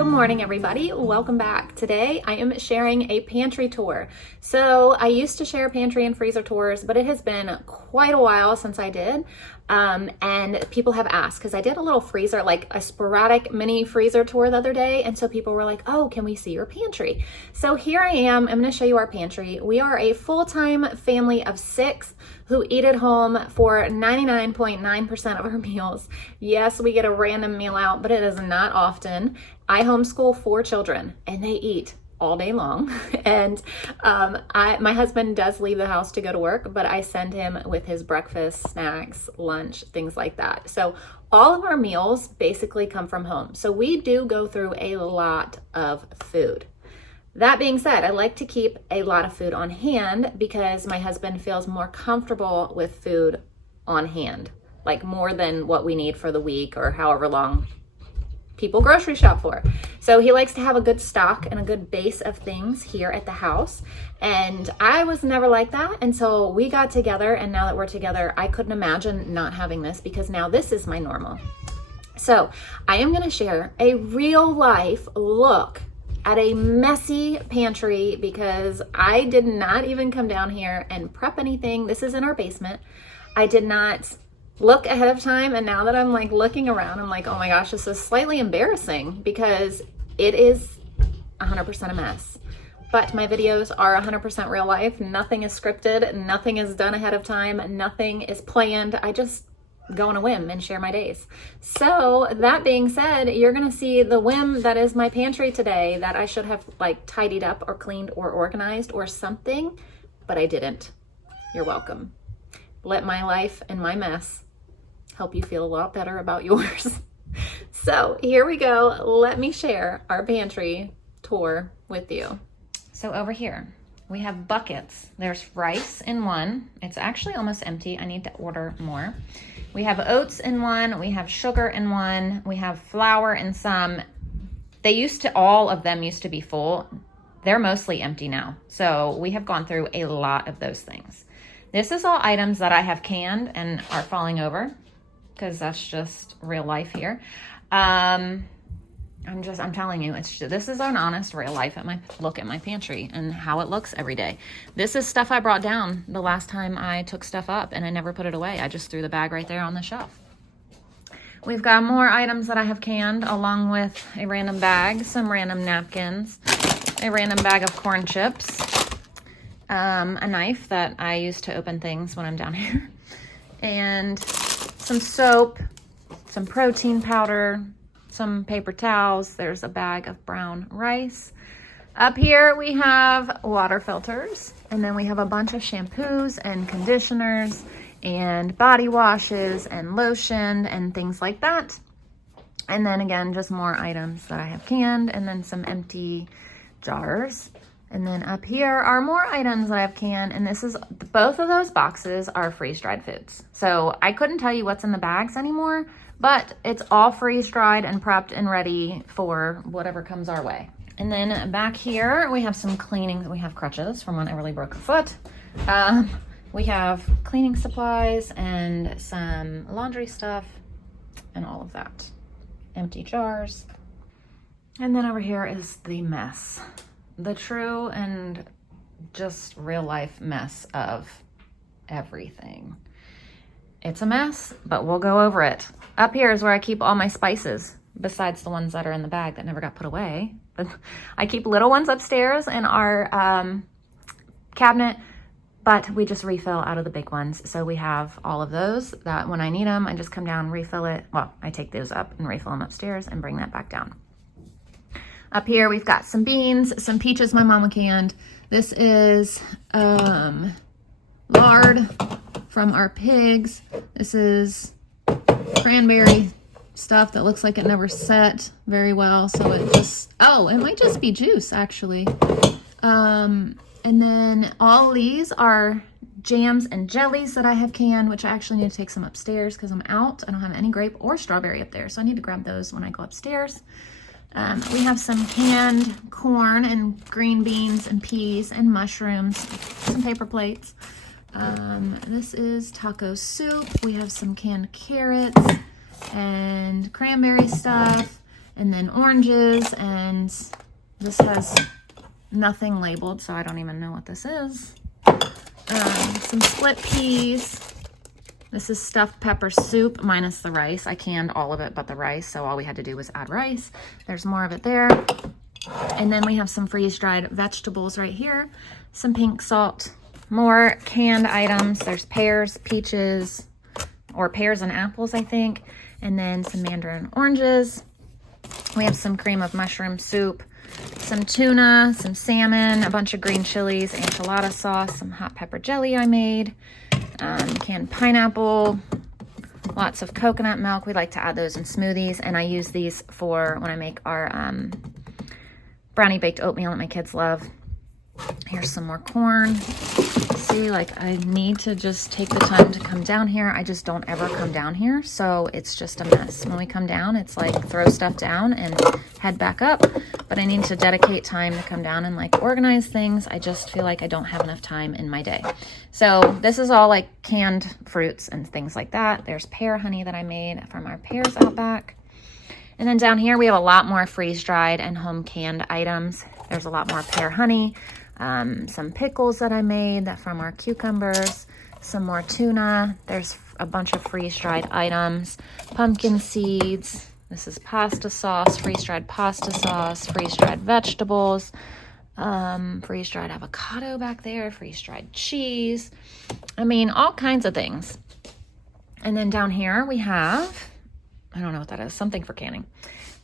Good morning, everybody. Welcome back. Today I am sharing a pantry tour. So I used to share pantry and freezer tours, but it has been quite a while since I did. And people have asked, because I did a little freezer, like a sporadic mini freezer tour the other day. And so people were like, oh, can we see your pantry? So here I am. I'm going to show you our pantry. We are a full-time family of 6 who eat at home for 99.9% of our meals. Yes, we get a random meal out, but it is not often. I homeschool 4 children and they eat all day long. And my husband does leave the house to go to work, but I send him with his breakfast, snacks, lunch, things like that. So all of our meals basically come from home. So we do go through a lot of food. That being said, I like to keep a lot of food on hand because my husband feels more comfortable with food on hand, like more than what we need for the week or however long people grocery shop for. So he likes to have a good stock and a good base of things here at the house. And I was never like that. And so we got together, and now that we're together, I couldn't imagine not having this because now this is my normal. So I am going to share a real life look at a messy pantry because I did not even come down here and prep anything. This is in our basement. I did not look ahead of time, and now that I'm like looking around, I'm like, oh my gosh, this is slightly embarrassing because it is 100% a mess. But my videos are 100% real life. Nothing is scripted, nothing is done ahead of time, nothing is planned. I just go on a whim and share my days. So that being said, you're gonna see the whim that is my pantry today that I should have like tidied up or cleaned or organized or something, but I didn't. You're welcome. Let my life and my mess help you feel a lot better about yours. So here we go. Let me share our pantry tour with you. So over here, we have buckets. There's rice in one. It's actually almost empty. I need to order more. We have oats in one. We have sugar in one. We have flour in some. All of them used to be full. They're mostly empty now. So we have gone through a lot of those things. This is all items that I have canned and are falling over because that's just real life here. I'm telling you, this is an honest real life look at my pantry and how it looks every day. This is stuff I brought down the last time I took stuff up and I never put it away. I just threw the bag right there on the shelf. We've got more items that I have canned along with a random bag, some random napkins, a random bag of corn chips, a knife that I use to open things when I'm down here, and some soap, some protein powder, some paper towels. There's a bag of brown rice. Up here we have water filters, and then we have a bunch of shampoos and conditioners and body washes and lotion and things like that. And then again, just more items that I have canned, and then some empty jars. And then up here are more items that I've canned, and both of those boxes are freeze-dried foods. So I couldn't tell you what's in the bags anymore, but it's all freeze-dried and prepped and ready for whatever comes our way. And then back here, we have some cleaning. We have crutches from when I really broke a foot. We have cleaning supplies and some laundry stuff and all of that. Empty jars. And then over here is the mess. The true and just real life mess of everything. It's a mess, but we'll go over it. Up here is where I keep all my spices, besides the ones that are in the bag that never got put away. I keep little ones upstairs in our cabinet, but we just refill out of the big ones. So we have all of those that when I need them, I just come down, refill it. Well, I take those up and refill them upstairs and bring that back down. Up here, we've got some beans, some peaches my mama canned. This is lard from our pigs. This is cranberry stuff that looks like it never set very well. So it might just be juice actually. And then all these are jams and jellies that I have canned, which I actually need to take some upstairs because I'm out. I don't have any grape or strawberry up there. So I need to grab those when I go upstairs. We have some canned corn and green beans and peas and mushrooms, some paper plates. This is taco soup. We have some canned carrots and cranberry stuff. and then oranges, and this has nothing labeled, so I don't even know what this is. Some split peas. This is stuffed pepper soup minus the rice. I canned all of it but the rice, so all we had to do was add rice. There's more of it there. And then we have some freeze-dried vegetables right here, some pink salt, more canned items. There's pears, peaches, or pears and apples, I think, and then some mandarin oranges. We have some cream of mushroom soup, some tuna, some salmon, a bunch of green chilies, enchilada sauce, some hot pepper jelly I made, canned pineapple, lots of coconut milk. We like to add those in smoothies, and I use these for when I make our brownie baked oatmeal that my kids love. Here's some more corn. See, like, I need to just take the time to come down here. I just don't ever come down here, so it's just a mess. When we come down, it's like throw stuff down and head back up, but I need to dedicate time to come down and like organize things. I just feel like I don't have enough time in my day. So this is all like canned fruits and things like that. There's pear honey that I made from our pears out back. And then down here, we have a lot more freeze-dried and home canned items. There's a lot more pear honey. Some pickles that I made from our cucumbers, some more tuna. There's a bunch of freeze-dried items, pumpkin seeds. This is pasta sauce, freeze-dried pasta sauce, freeze-dried vegetables, freeze-dried avocado back there, freeze-dried cheese. I mean, all kinds of things. And then down here we have, I don't know what that is, something for canning.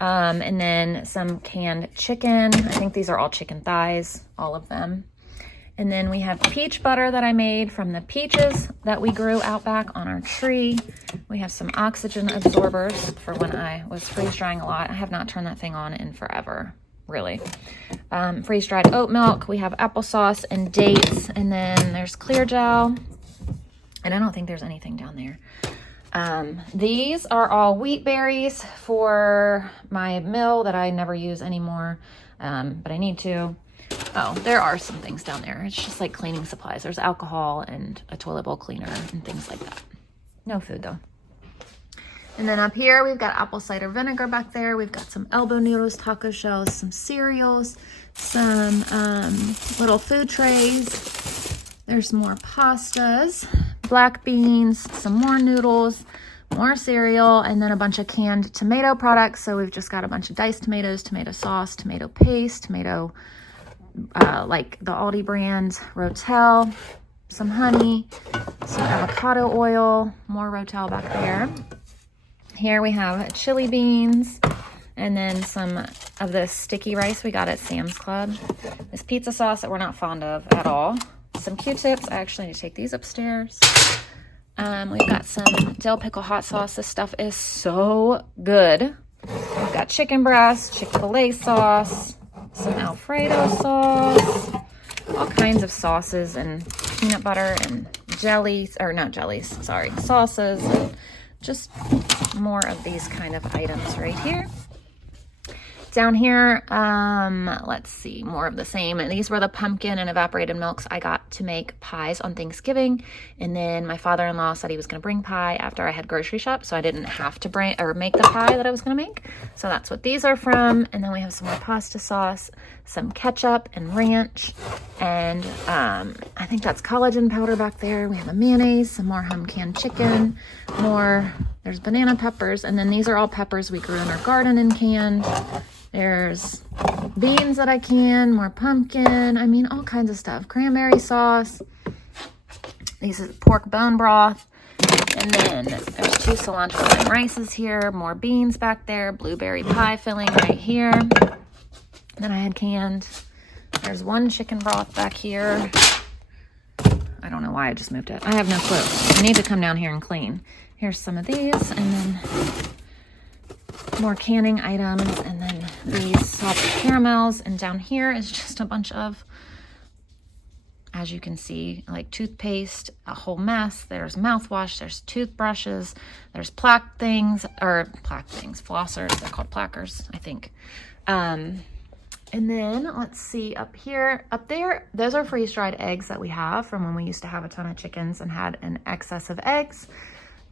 And then some canned chicken. I think these are all chicken thighs, all of them. And then we have peach butter that I made from the peaches that we grew out back on our tree. We have some oxygen absorbers for when I was freeze drying a lot. I have not turned that thing on in forever, really. Freeze dried oat milk. We have applesauce and dates. And then there's clear gel. And I don't think there's anything down there. These are all wheat berries for my mill that I never use anymore, but I need to. Oh, there are some things down there. It's just like cleaning supplies. There's alcohol and a toilet bowl cleaner and things like that. No food though. And then up here, we've got apple cider vinegar back there. We've got some elbow noodles, taco shells, some cereals, some little food trays. There's more pastas, black beans, some more noodles, more cereal, and then a bunch of canned tomato products. So we've just got a bunch of diced tomatoes, tomato sauce, tomato paste, tomato, like the Aldi brand, Rotel, some honey, some avocado oil, more Rotel back there. Here we have chili beans, and then some of the sticky rice we got at Sam's Club. This pizza sauce that we're not fond of at all. Some Q-tips. I actually need to take these upstairs. We've got some dill pickle hot sauce. This stuff is so good. We've got chicken breast, Chick-fil-A sauce, some Alfredo sauce, all kinds of sauces and peanut butter and jellies, or not jellies, sorry, sauces, and just more of these kind of items right here. Down here, let's see, more of the same. And these were the pumpkin and evaporated milks I got to make pies on Thanksgiving. And then my father-in-law said he was going to bring pie after I had grocery shop, so I didn't have to bring or make the pie that I was going to make. So that's what these are from. And then we have some more pasta sauce, some ketchup and ranch, and I think that's collagen powder back there. We have a mayonnaise, some more home canned chicken, more, there's banana peppers, and then these are all peppers we grew in our garden and canned. There's beans that I can, more pumpkin, I mean, all kinds of stuff. Cranberry sauce. These is pork bone broth. And then there's 2 cilantro and rices here, more beans back there, blueberry pie filling right here. Then I had canned. There's 1 chicken broth back here. I don't know why I just moved it. I have no clue. I need to come down here and clean. Here's some of these, and then more canning items, and then these salted caramels, and down here is just a bunch of, as you can see, like toothpaste, a whole mess. There's mouthwash, there's toothbrushes, there's flossers, they're called plackers, I think. And then let's see, up there, those are freeze-dried eggs that we have from when we used to have a ton of chickens and had an excess of eggs.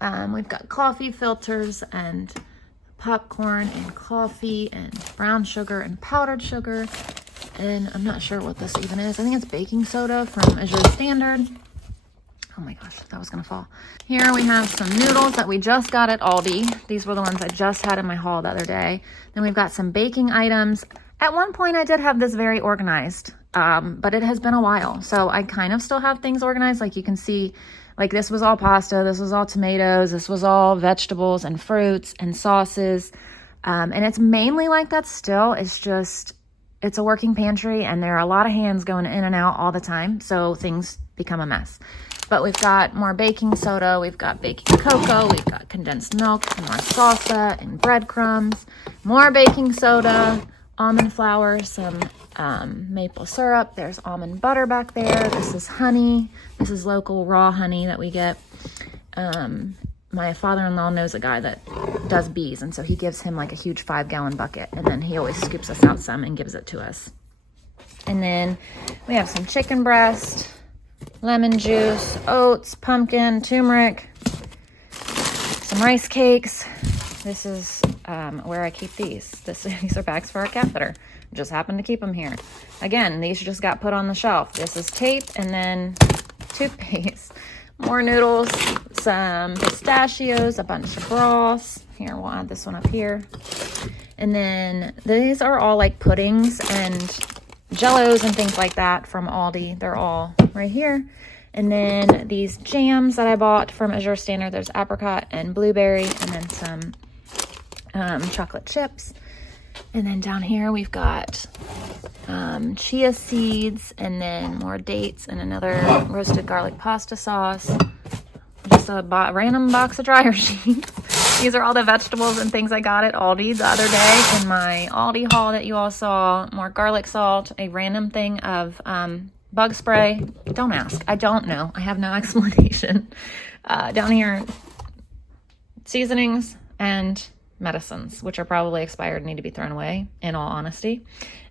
We've got coffee filters and popcorn and coffee and brown sugar and powdered sugar. And I'm not sure what this even is. I think it's baking soda from Azure Standard. Oh my gosh, that was gonna fall. Here we have some noodles that we just got at Aldi. These were the ones I just had in my haul the other day. Then we've got some baking items. At one point I did have this very organized, but it has been a while. So I kind of still have things organized. Like you can see, like this was all pasta, this was all tomatoes, this was all vegetables and fruits and sauces. And it's mainly like that still. It's just, it's a working pantry and there are a lot of hands going in and out all the time. So things become a mess. But we've got more baking soda, we've got baking cocoa, we've got condensed milk, more salsa and breadcrumbs, more baking soda, almond flour, some maple syrup. There's almond butter back there. This is honey. This is local raw honey that we get. My father-in-law knows a guy that does bees, and so he gives him like a huge 5-gallon bucket, and then he always scoops us out some and gives it to us. And then we have some chicken breast, lemon juice, oats, pumpkin, turmeric, some rice cakes. This is where I keep these. These are bags for our cat litter. Just happened to keep them here. Again, these just got put on the shelf. This is tape and then toothpaste. More noodles, some pistachios, a bunch of broths. Here, we'll add this one up here. And then these are all like puddings and jellos and things like that from Aldi. They're all right here. And then these jams that I bought from Azure Standard, there's apricot and blueberry, and then some chocolate chips. And then down here we've got chia seeds, and then more dates, and another roasted garlic pasta sauce. Just a random box of dryer sheets. These are all the vegetables and things I got at Aldi the other day in my Aldi haul that you all saw. More garlic salt, a random thing of bug spray. Don't ask. I don't know. I have no explanation. Down here, seasonings and medicines, which are probably expired and need to be thrown away, in all honesty.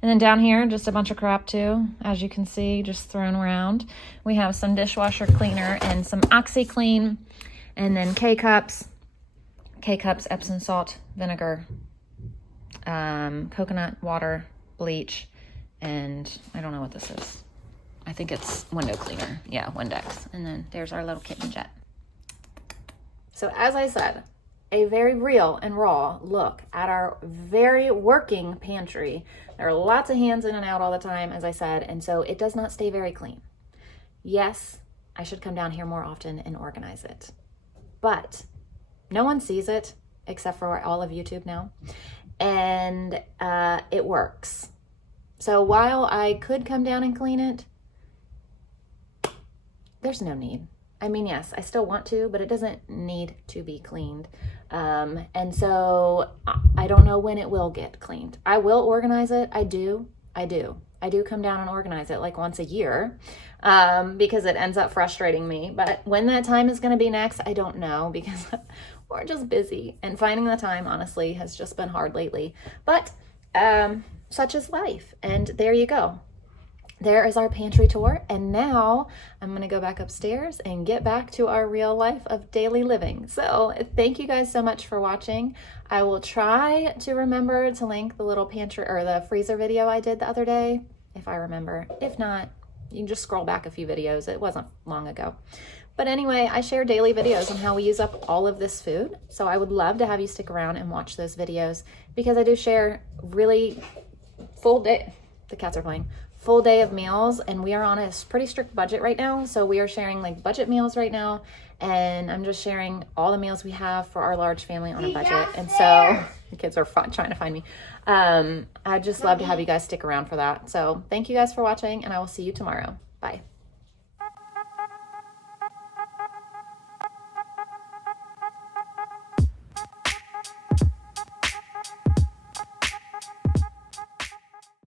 And then down here, just a bunch of crap too, as you can see, just thrown around. We have some dishwasher cleaner and some OxyClean, and then K-Cups, Epsom salt, vinegar, coconut water, bleach, and I don't know what this is. I think it's window cleaner. Yeah, Windex. And then there's our little kitten jet. So as I said, a very real and raw look at our very working pantry. There are lots of hands in and out all the time, as I said, and so it does not stay very clean. Yes, I should come down here more often and organize it, but no one sees it except for all of YouTube now, and it works. So while I could come down and clean it, there's no need. I mean, yes, I still want to, but it doesn't need to be cleaned. And so I don't know when it will get cleaned. I will organize it. I do come down and organize it like once a year, because it ends up frustrating me. But when that time is going to be next, I don't know, because we're just busy, and finding the time, honestly, has just been hard lately. But such is life. And there you go. There is our pantry tour, and now I'm going to go back upstairs and get back to our real life of daily living. So thank you guys so much for watching. I will try to remember to link the little pantry or the freezer video I did the other day, if I remember. If not, you can just scroll back a few videos. It wasn't long ago. But anyway, I share daily videos on how we use up all of this food. So I would love to have you stick around and watch those videos, because I do share really full day. The cats are playing. Full day of meals, and we are on a pretty strict budget right now, so we are sharing like budget meals right now, and I'm just sharing all the meals we have for our large family on a budget. And so the kids are trying to find me. I'd just love to have you guys stick around for that. So thank you guys for watching, and I will see you tomorrow. Bye.